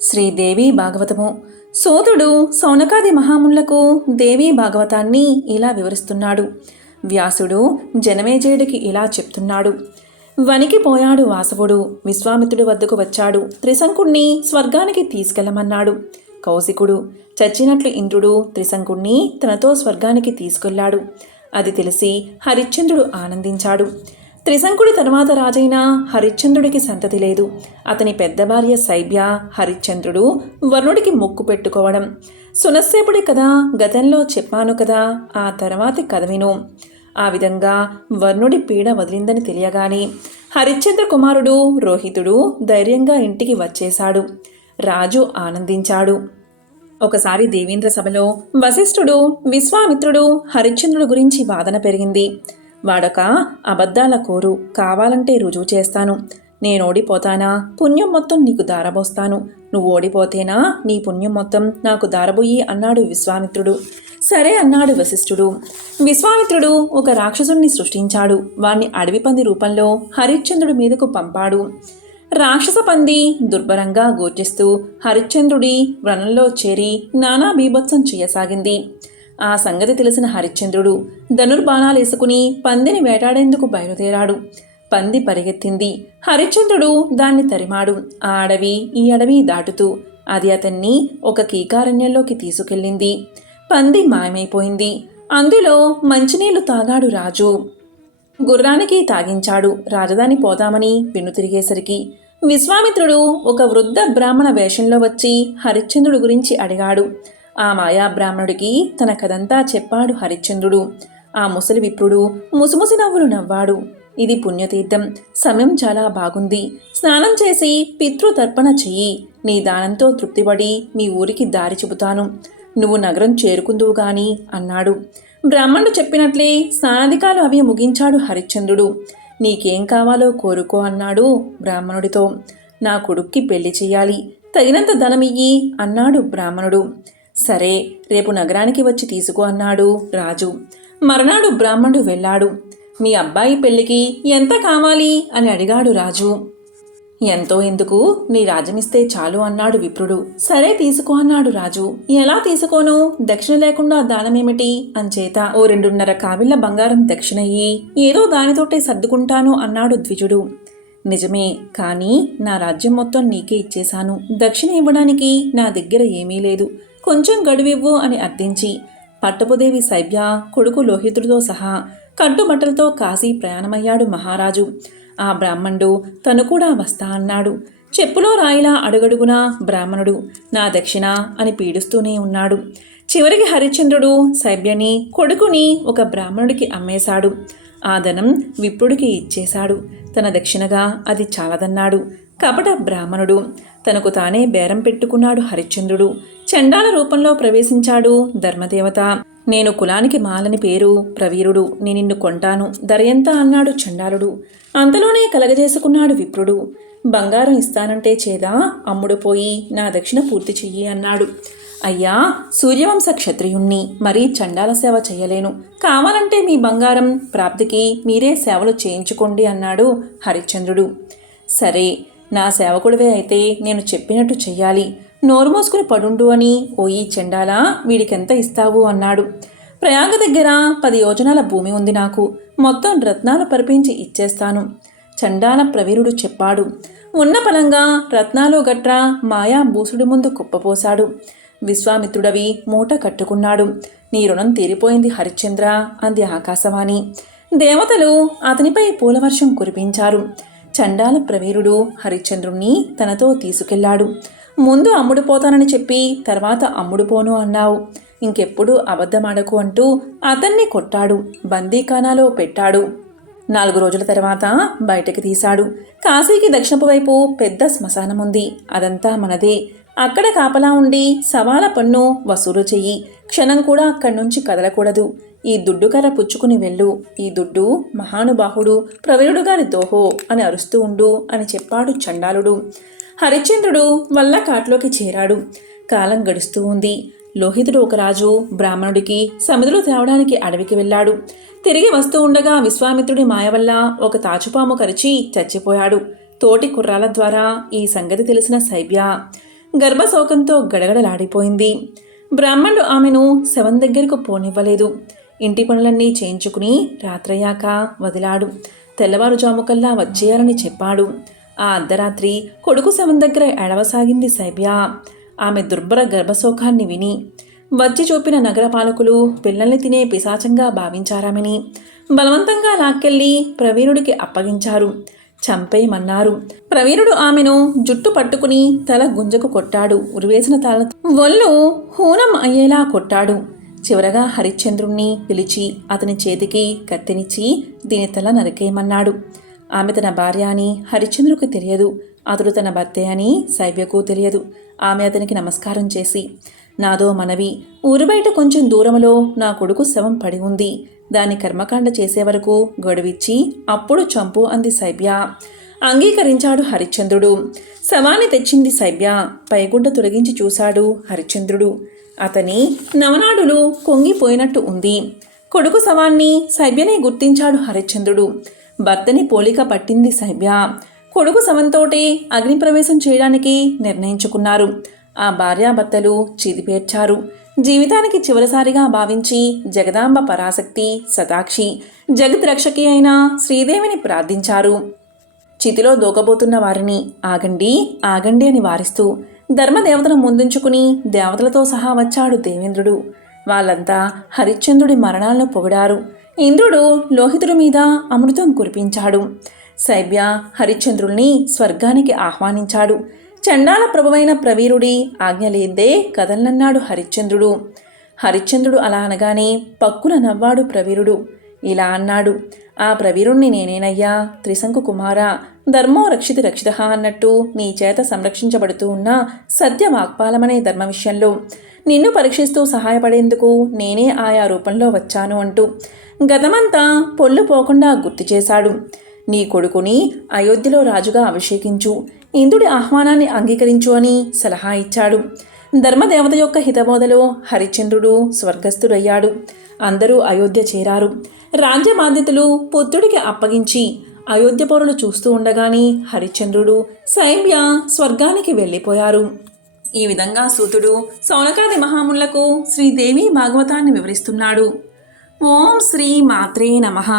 శ్రీదేవి భాగవతము. సోతుడు సౌనకాది మహామునులకు దేవీ భాగవతాన్ని ఇలా వివరిస్తున్నాడు. వ్యాసుడు జనమేజయుడికి ఇలా చెప్తున్నాడు. వణికిపోయాడు వాసవుడు. విశ్వామిత్రుడి వద్దకు వచ్చాడు. త్రిశంకుణ్ణి స్వర్గానికి తీసుకెళ్లమన్నాడు. కౌశికుడు చచ్చినట్లు ఇంద్రుడు త్రిశంకుణ్ణి తనతో స్వర్గానికి తీసుకెళ్లాడు. అది తెలిసి హరిశ్చంద్రుడు ఆనందించాడు. త్రిశంకుడి తర్వాత రాజైన హరిశ్చంద్రుడికి సంతతి లేదు. అతని పెద్ద భార్య శైబ్య హరిశ్చంద్రుడు వర్ణుడికి మొక్కు పెట్టుకోవడం సునస్సేపుడి కథ గతంలో చెప్పాను కదా, ఆ తర్వాతి కథ విను. ఆ విధంగా వర్ణుడి పీడ వదిలిందని తెలియగానే హరిశ్చంద్ర కుమారుడు రోహితుడు ధైర్యంగా ఇంటికి వచ్చేశాడు. రాజు ఆనందించాడు. ఒకసారి దేవేంద్ర సభలో వశిష్ఠుడు విశ్వామిత్రుడు హరిశ్చంద్రుడు గురించి వాదన పెరిగింది. వాడొక అబద్ధాల కోరు, కావాలంటే రుజువు చేస్తాను. నేను ఓడిపోతానా పుణ్యం మొత్తం నీకు దారబోస్తాను, నువ్వు ఓడిపోతేనా నీ పుణ్యం మొత్తం నాకు దారబోయి అన్నాడు విశ్వామిత్రుడు. సరే అన్నాడు వశిష్ఠుడు. విశ్వామిత్రుడు ఒక రాక్షసుణ్ణి సృష్టించాడు. వాణ్ణి అడవి పంది రూపంలో హరిశ్చంద్రుడి మీదకు పంపాడు. రాక్షస పంది దుర్భరంగా గోచిస్తూ హరిశ్చంద్రుడి వ్రణంలో చేరి నానా బీభత్సం చేయసాగింది. ఆ సంగతి తెలిసిన హరిశ్చంద్రుడు ధనుర్బాణాలేసుకుని పందిని వేటాడేందుకు బయలుదేరాడు. పంది పరిగెత్తింది. హరిశ్చంద్రుడు దాన్ని తరిమాడు. ఆ అడవి ఈ అడవి దాటుతూ అది అతన్ని ఒక కీకారణ్యంలోకి తీసుకెళ్ళింది. పంది మాయమైపోయింది. అందులో మంచినీళ్లు తాగాడు రాజు. గుర్రానికి తాగించాడు. రాజధాని పోదామని వెన్నుతిరిగేసరికి విశ్వామిత్రుడు ఒక వృద్ధ బ్రాహ్మణ వేషంలో వచ్చి హరిశ్చంద్రుడి గురించి అడిగాడు. ఆ మాయా బ్రాహ్మణుడికి తన కథంతా చెప్పాడు హరిశ్చంద్రుడు. ఆ ముసలి విప్రుడు ముసిముసి నవ్వులు నవ్వాడు. ఇది పుణ్యతీర్థం, సమయం చాలా బాగుంది. స్నానం చేసి పితృతర్పణ చెయ్యి. నీ దానంతో తృప్తిపడి మీ ఊరికి దారి చెబుతాను. నువ్వు నగరం చేరుకుందువు గాని అన్నాడు. బ్రాహ్మణుడు చెప్పినట్లే స్నానాధికాలు అవి ముగించాడు హరిశ్చంద్రుడు. నీకేం కావాలో కోరుకో అన్నాడు బ్రాహ్మణుడితో. నా కొడుక్కి పెళ్లి చెయ్యాలి, తగినంత ధనమియ్యి అన్నాడు బ్రాహ్మణుడు. సరే, రేపు నగరానికి వచ్చి తీసుకో అన్నాడు రాజు. మరునాడు బ్రాహ్మణుడు వెళ్ళాడు. మీ అబ్బాయి పెళ్లికి ఎంత కావాలి అని అడిగాడు రాజు. ఎంతో ఎందుకు, నీ రాజ్యమిస్తే చాలు అన్నాడు విప్రుడు. సరే తీసుకో అన్నాడు రాజు. ఎలా తీసుకోను, దక్షిణ లేకుండా దానమేమిటి అంచేత ఓ 2.5 కావిళ్ల బంగారం దక్షిణయ్యి, ఏదో దానితోటే సర్దుకుంటాను అన్నాడు ద్విజుడు. నిజమే, కానీ నా రాజ్యం మొత్తం నీకే ఇచ్చేశాను. దక్షిణ ఇవ్వడానికి నా దగ్గర ఏమీ లేదు, కొంచెం గడువివ్వు అని అర్థించి పట్టపుదేవి శైబ్య కొడుకు లోహితుడితో సహా కట్టుబట్టలతో కాశీ ప్రయాణమయ్యాడు మహారాజు. ఆ బ్రాహ్మణుడు తను కూడా వస్తా అన్నాడు. చెప్పులో రాయిలా అడుగడుగునా బ్రాహ్మణుడు నా దక్షిణ అని పీడుస్తూనే ఉన్నాడు. చివరికి హరిశ్చంద్రుడు శైబ్యని కొడుకుని ఒక బ్రాహ్మణుడికి అమ్మేశాడు. ఆ ధనం విప్రుడికి ఇచ్చేశాడు. తన దక్షిణగా అది చాలదన్నాడు కపట బ్రాహ్మణుడు. తనకు తానే బేరం పెట్టుకున్నాడు హరిశ్చంద్రుడు. చండాల రూపంలో ప్రవేశించాడు ధర్మదేవత. నేను కులానికి మాలని పేరు ప్రవీరుడు, నేను నిన్ను కొంటాను, ధర ఎంత అన్నాడు చండాలుడు. అంతలోనే కలగజేసుకున్నాడు విప్రుడు. బంగారం ఇస్తానంటే చేదా, అమ్ముడు పోయి నా దక్షిణ పూర్తి చెయ్యి అన్నాడు. అయ్యా, సూర్యవంశ క్షత్రియుణ్ణి, మరీ చండాల సేవ చెయ్యలేను, కావాలంటే మీ బంగారం ప్రాప్తికి మీరే సేవలు చేయించుకోండి అన్నాడు హరిశ్చంద్రుడు. సరే, నా సేవకుడివే అయితే నేను చెప్పినట్టు చెయ్యాలి, నోరు మోసుకుని పడుండు అని. ఓయి చండాలా, వీడికెంత ఇస్తావు అన్నాడు. ప్రయాగ దగ్గర 10 యోజనాల భూమి ఉంది నాకు, మొత్తం రత్నాలు పరిపించి ఇచ్చేస్తాను చండాల ప్రవీరుడు చెప్పాడు. ఉన్న పలంగా రత్నాలు గట్రా మాయా భూసుడి ముందు కుప్పపోశాడు. విశ్వామిత్రుడవి మూట కట్టుకున్నాడు. నీ రుణం తీరిపోయింది హరిశ్చంద్ర అంది ఆకాశవాణి. దేవతలు అతనిపై పూలవర్షం కురిపించారు. చండాల ప్రవీరుడు హరిశ్చంద్రుణ్ణి తనతో తీసుకెళ్లాడు. ముందు అమ్ముడుపోతానని చెప్పి తర్వాత అమ్ముడుపోను అన్నావు, ఇంకెప్పుడు అబద్ధమాడకు అంటూ అతన్ని కొట్టాడు. బందీఖానాలో పెట్టాడు. 4 రోజుల తర్వాత బయటకు తీశాడు. కాశీకి దక్షిణపు వైపు పెద్ద శ్మశానముంది. అదంతా మనదే. అక్కడ కాపలా ఉండి సవాల పన్ను వసూలు చెయ్యి. క్షణం కూడా అక్కడి నుంచి కదలకూడదు. ఈ దుడ్డు కర్ర పుచ్చుకుని వెళ్ళు. ఈ దుడ్డు మహానుబాహుడు ప్రవీరుడు గారి దోహో అని అరుస్తూ ఉండు అని చెప్పాడు చండాలుడు. హరిశ్చంద్రుడు వల్ల కాట్లోకి చేరాడు. కాలం గడుస్తూ ఉంది. లోహితుడు ఒక రాజు బ్రాహ్మణుడికి సమిధులు తేవడానికి అడవికి వెళ్ళాడు. తిరిగి వస్తూ ఉండగా విశ్వామిత్రుడి మాయ వల్ల ఒక తాచుపాము కరిచి చచ్చిపోయాడు. తోటి కుర్రాల ద్వారా ఈ సంగతి తెలిసిన శైబ్య గర్భశోకంతో గడగడలాడిపోయింది. బ్రాహ్మణుడు ఆమెను శవం దగ్గరకు పోనివ్వలేదు. ఇంటి పనులన్నీ చేయించుకుని రాత్రయ్యాక వదిలాడు. తెల్లవారుజాముకల్లా వచ్చేయాలని చెప్పాడు. ఆ అర్ధరాత్రి కొడుకు శవం దగ్గర ఎడవసాగింది శైబ్య. ఆమె దుర్భర గర్భశోకాన్ని విని వచ్చి చూపిన నగరపాలకులు పిల్లల్ని తినే పిశాచంగా భావించారామని బలవంతంగా లాక్కెళ్లి ప్రవీణుడికి అప్పగించారు. చంపేయమన్నారు. ప్రవీణుడు ఆమెను జుట్టు పట్టుకుని తల గుంజకు కొట్టాడు. ఉరివేసిన తల ఒళ్ళు హూనం అయ్యేలా కొట్టాడు. చివరగా హరిశ్చంద్రుణ్ణి పిలిచి అతని చేతికి కత్తినిచ్చి దీని తల నరికేయమన్నాడు. ఆమె తన భార్య అని హరిశ్చంద్రుడికి తెలియదు. అతడు తన భర్తే అని శైవ్యకు తెలియదు. ఆమె అతనికి నమస్కారం చేసి, నాదో మనవి, ఊరు బయట కొంచెం దూరంలో నా కొడుకు శవం పడి ఉంది. దాన్ని కర్మకాండ చేసే వరకు గడువిచ్చి అప్పుడు చంపు అంది శైవ్య. అంగీకరించాడు హరిశ్చంద్రుడు. శవాన్ని తెచ్చింది శైవ్య. పైగుడ్డ తొలగించి చూశాడు హరిశ్చంద్రుడు. అతని నవనాడులు కొంగిపోయినట్టు ఉంది. కొడుకు శవాన్ని శైవ్యనే గుర్తించాడు హరిశ్చంద్రుడు. భర్తని పోలిక పట్టింది శైవ్య. కొడుకు శవంతోటే అగ్నిప్రవేశం చేయడానికి నిర్ణయించుకున్నారు. ఆ భార్యాభర్తలు చిదిపేర్చారు. జీవితానికి చివరిసారిగా భావించి జగదాంబ పరాశక్తి, శతాక్షి, జగద్రక్షకి అయిన శ్రీదేవిని ప్రార్థించారు. చితిలో దూకబోతున్న వారిని ఆగండి ఆగండి అని వారిస్తూ ధర్మదేవతను ముందుంచుకుని దేవతలతో సహా వచ్చాడు దేవేంద్రుడు. వాళ్ళంతా హరిశ్చంద్రుడి మరణాలను పొగిడారు. ఇంద్రుడు లోహితుడి మీద అమృతం కురిపించాడు. శైవ్య హరిశ్చంద్రుల్ని స్వర్గానికి ఆహ్వానించాడు. చండాల ప్రభువైన ప్రవీరుడి ఆజ్ఞ లేదే కదలనన్నాడు హరిశ్చంద్రుడు. హరిశ్చంద్రుడు అలా అనగానే పక్కున నవ్వాడు ప్రవీరుడు. ఇలా అన్నాడు, ఆ ప్రవీరుణ్ణి నేనేనయ్యా, త్రిశంకు కుమార, ధర్మో రక్షితి రక్షిత అన్నట్టు నీ చేత సంరక్షించబడుతూ ఉన్న సత్యవాక్పాలమనే ధర్మ విషయంలో నిన్ను పరీక్షిస్తూ సహాయపడేందుకు నేనే ఆయా రూపంలో వచ్చాను అంటూ గతమంతా పొల్లు పోకుండా గుర్తు చేశాడు. నీ కొడుకుని అయోధ్యలో రాజుగా అభిషేకించు, ఇంద్రుడి ఆహ్వానాన్ని అంగీకరించు అని సలహా ఇచ్చాడు. ధర్మదేవత యొక్క హితబోధలో హరిశ్చంద్రుడు స్వర్గస్థుడయ్యాడు. అందరూ అయోధ్య చేరారు. రాజ్య బాధ్యతలు పుత్రుడికి అప్పగించి అయోధ్య పౌరులు చూస్తూ ఉండగానే హరిశ్చంద్రుడు, శైవ్య స్వర్గానికి వెళ్ళిపోయారు. ఈ విధంగా సూతుడు సౌనకాది మహామునులకు శ్రీదేవి భాగవతాన్ని వివరిస్తున్నాడు. ఓం శ్రీ మాత్రే నమః.